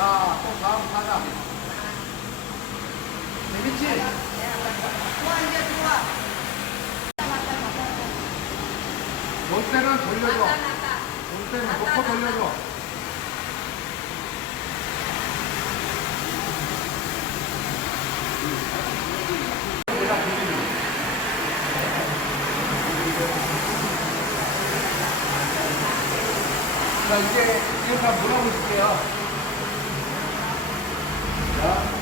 자, 또 다음 가자. 재밌지? 좋아, 이제 좋아. 놀 때는 돌려줘. 놀 때는 놓고 돌려줘. 자, 이제 이렇게 물어보실게요. 자.